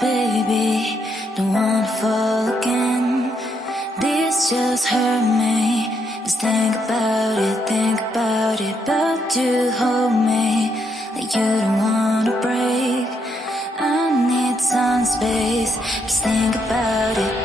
baby, don't wanna fall again. This just hurt me. Just think about it, but you hold me like you don't wanna break. I need some space, just think about it.